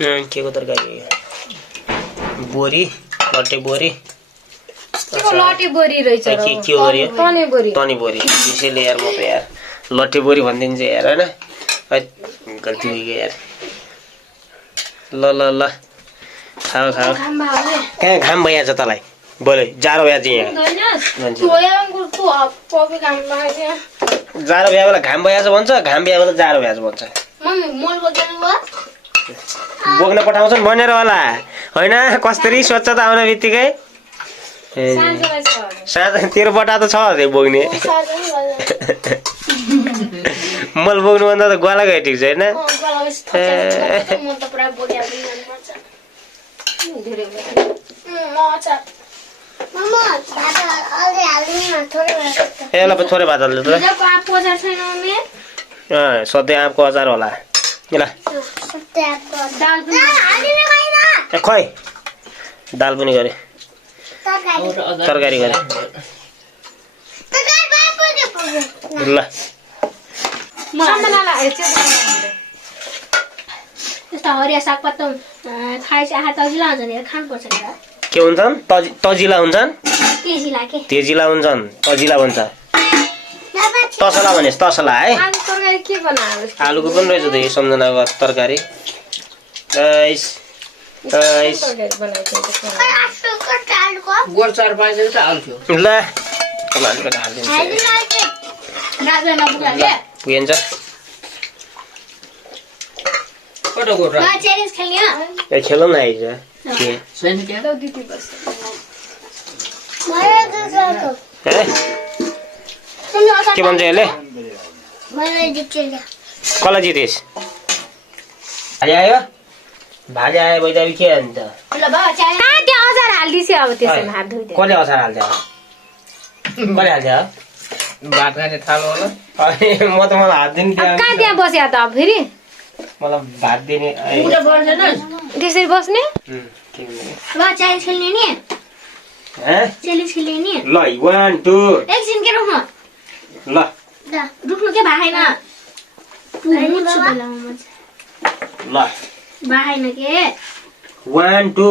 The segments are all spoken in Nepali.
के को तरकारी बोरी लट्टे बोरी लट्टे बोरी रहेछ के हो गरे तनी बोरी त्यसैले यार म त यार लट्टे बोरी भन्दिन्छ यार हैन गल्ती भइगयो यार ल खाऊ कहाँ घाम भइहाल्छ तँलाई बोले जाडो भइहाल्छ यहाँ जाडो भए बेला घाम भइहाल्छ भन्छ घाम भए बेला जाडो भइहाल्छ भन्छ बोक्न पठाउँछन् भनेर होला होइन कसरी स्वच्छता आउने बित्तिकै साँझ तेरो बटा त छ अझै बोक्ने मल बोक्नु भन्दा त गोला गए ठिक छ होइन ए ल थोरै भात हाल्नु त सधैँ आँपको अचार होला ल खै दाल पनि गरे तरकारी गरे ल हरिया सागपात के हुन्छन् तजिला हुन्छन् तेजिला हुन्छन् तजिला भन्छ तसला भनेस् तसला है आलुको पनि रहेछ त यो सम्झनाको तरकारी ल पुगिन्छ खेलौँ न आइज के भन्छ यसले कसलाई जितेस् भाले आयो भाले आयो बैदाबी के अन्त कसले अचार हाल्छ कसले हाल्छ भात खाने थालो होला म त मलाई हात दिने त्यहाँ बस्या त फेरि मलाई भात दिने त्यसरी बस्ने ल 1 2 एकछिन के रोक्नु ल रुक्नु के भाएन ल भाएन के 1 2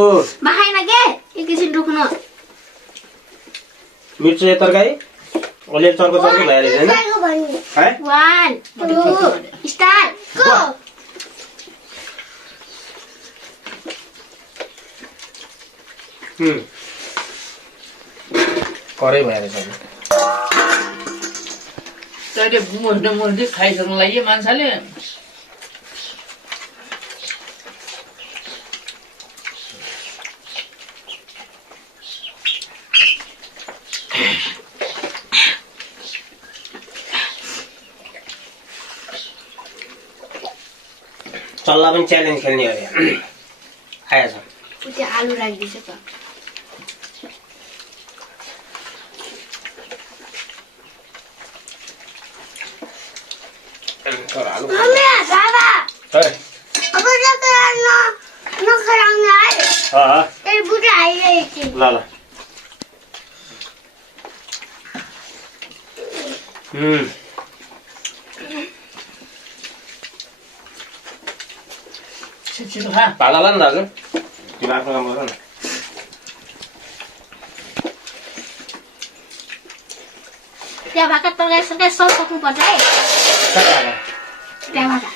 भाएन के एकछिन रुक्नु मिर्च तरकारी ओले चर्को भएर हैन 1 2 स्टार्ट गो करै भएर छ तैले मोस्दै खाइसक्नु लागि मान्छेले चल्ला पनि च्यालेन्ज खेल्ने अरे आएछ त्यो आलु राख्दिछ त आलु मम्मी बाबा है अब न खराउने है ए बुढा आइरहेछ ल छिटो खा भाला ल न दाजु तिमी आफ्नो काम गर न त्यहाँ भाका तरकारी सरकारी सब सक्नुपर्छ है त्यहाँ भाका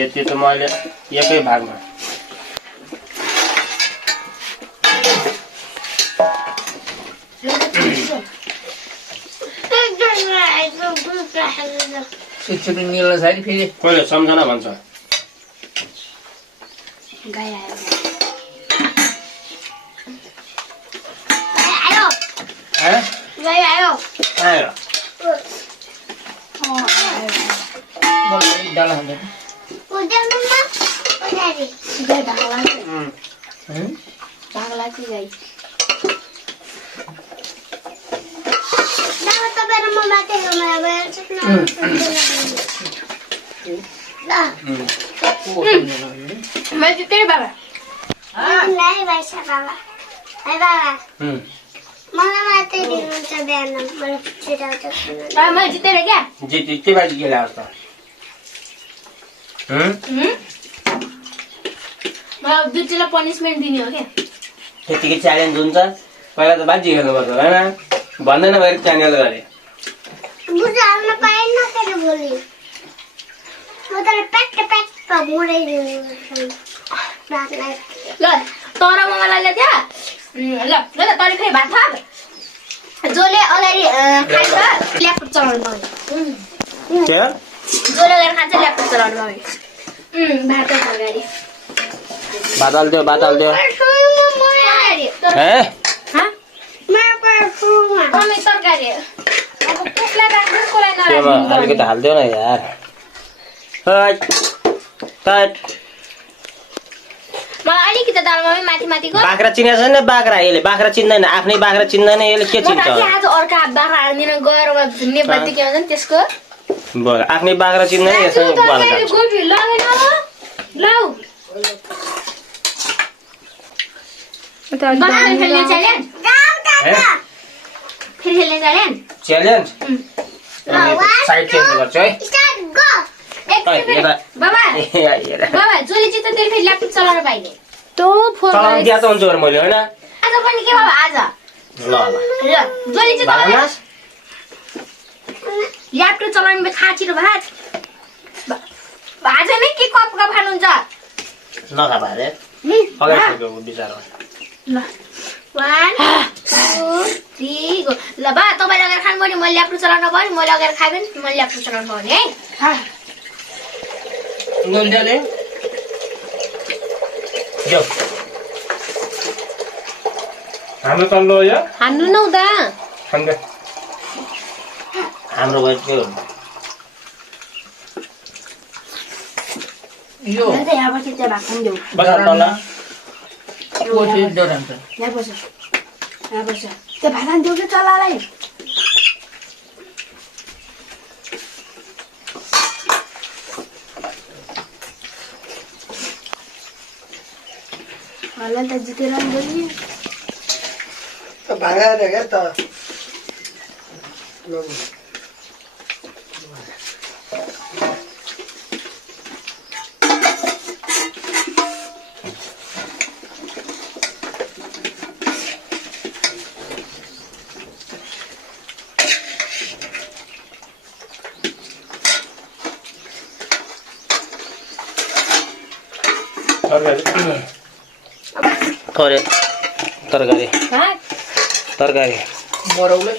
यति त मैले एकै भागमा छिटो निल्न छैन फेरि कहिले सम्झना भन्छ गाई आयो गाई आयो आयो डाल हाल्दै गाई भागला चाहिँ गाई मैं जीते बाबा नहीं वैसा बाबा है बाबा मलाई मात्रै दिनुहुन्छ बिहान मैले छिराउँछ बाबा मैं जीते क्या जिते बाजी खेला त बिजुलाई पनिसमेन्ट दिने हो क्या त्यतिकै च्यालेन्ज हुन्छ पहिला त बाजी खेल्नुपर्छ होइन भन्दैन फेरि च्यालेन्ज गरे बुझ्नु हाल्न पाएन फेरि भोलि म त प्याक मुडाइदिनु ल तर मलाई ल त्यहाँ ल ल त तले फेरि भात थाप जसले अगाडि खान्छ ल्यापटप चलाउनु पाउने के जसले अगाडि खान्छ ल्यापटप चलाउनु पाउने भात अगाडि भात हाल्दियो हे तरकारी अब कुखलाई राख्नु कसलाई त्योमा नराख्नु अलिकति हालिदियो न यार मलाई अलिकति दालमा पनि माथि माथिको बाख्रा चिनेको छैन बाख्रा यसले बाख्रा चिन्दैन आफ्नै बाख्रा चिन्दैन यसले के म चिन्छ त आज अर्का बाख्रा हाल्दिन गएर नेपाली के भन्छ नि त्यसको आफ्नै बाख्रा चिन्दैन यससँग बाख्रा गोबी लगेन ल बाख्रा खेल्ने च्यालेन्ज फेरि खेल्ने च्यालेन्ज साइड चेन्ज गर्छु है बाबा जसले जित्छ त्यसले फेरि ल्यापटप चलाउन पाइने त्यो फोन चलाउनु दिएको त हुन्छ मैले होइन आज पनि के बाबा आज ल जसले जित्छ ल्यापटप चलाउनु खाँचिरो भात आज नै के कप खानुहुन्छ नखा भारे अगाडि बिचारा ल 1 2 3 गो ल बा तपाईले अगाडि खानु पर्ने मैले ल्यापटप चलाउन पर्ने मैले अगाडि खाए पनि मैले ल्यापटप चलाउन पर्ने है नन्दाले जाऊ हाम्रो तल्लो यो हान्नु न उता खान्छ हाम्रो भयो त्यो यो यहाँ बसी चाहिँ भात खान्देऊ बसा तल कोठी डरान्छ यहाँ बस त्यो भात खान्देऊ कि चलालाई होला त जितेर नि भागा क्या त थोरै तरकारी तरकारी मरौलै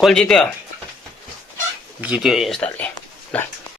कसले जित्यो जित्यो यस्ताले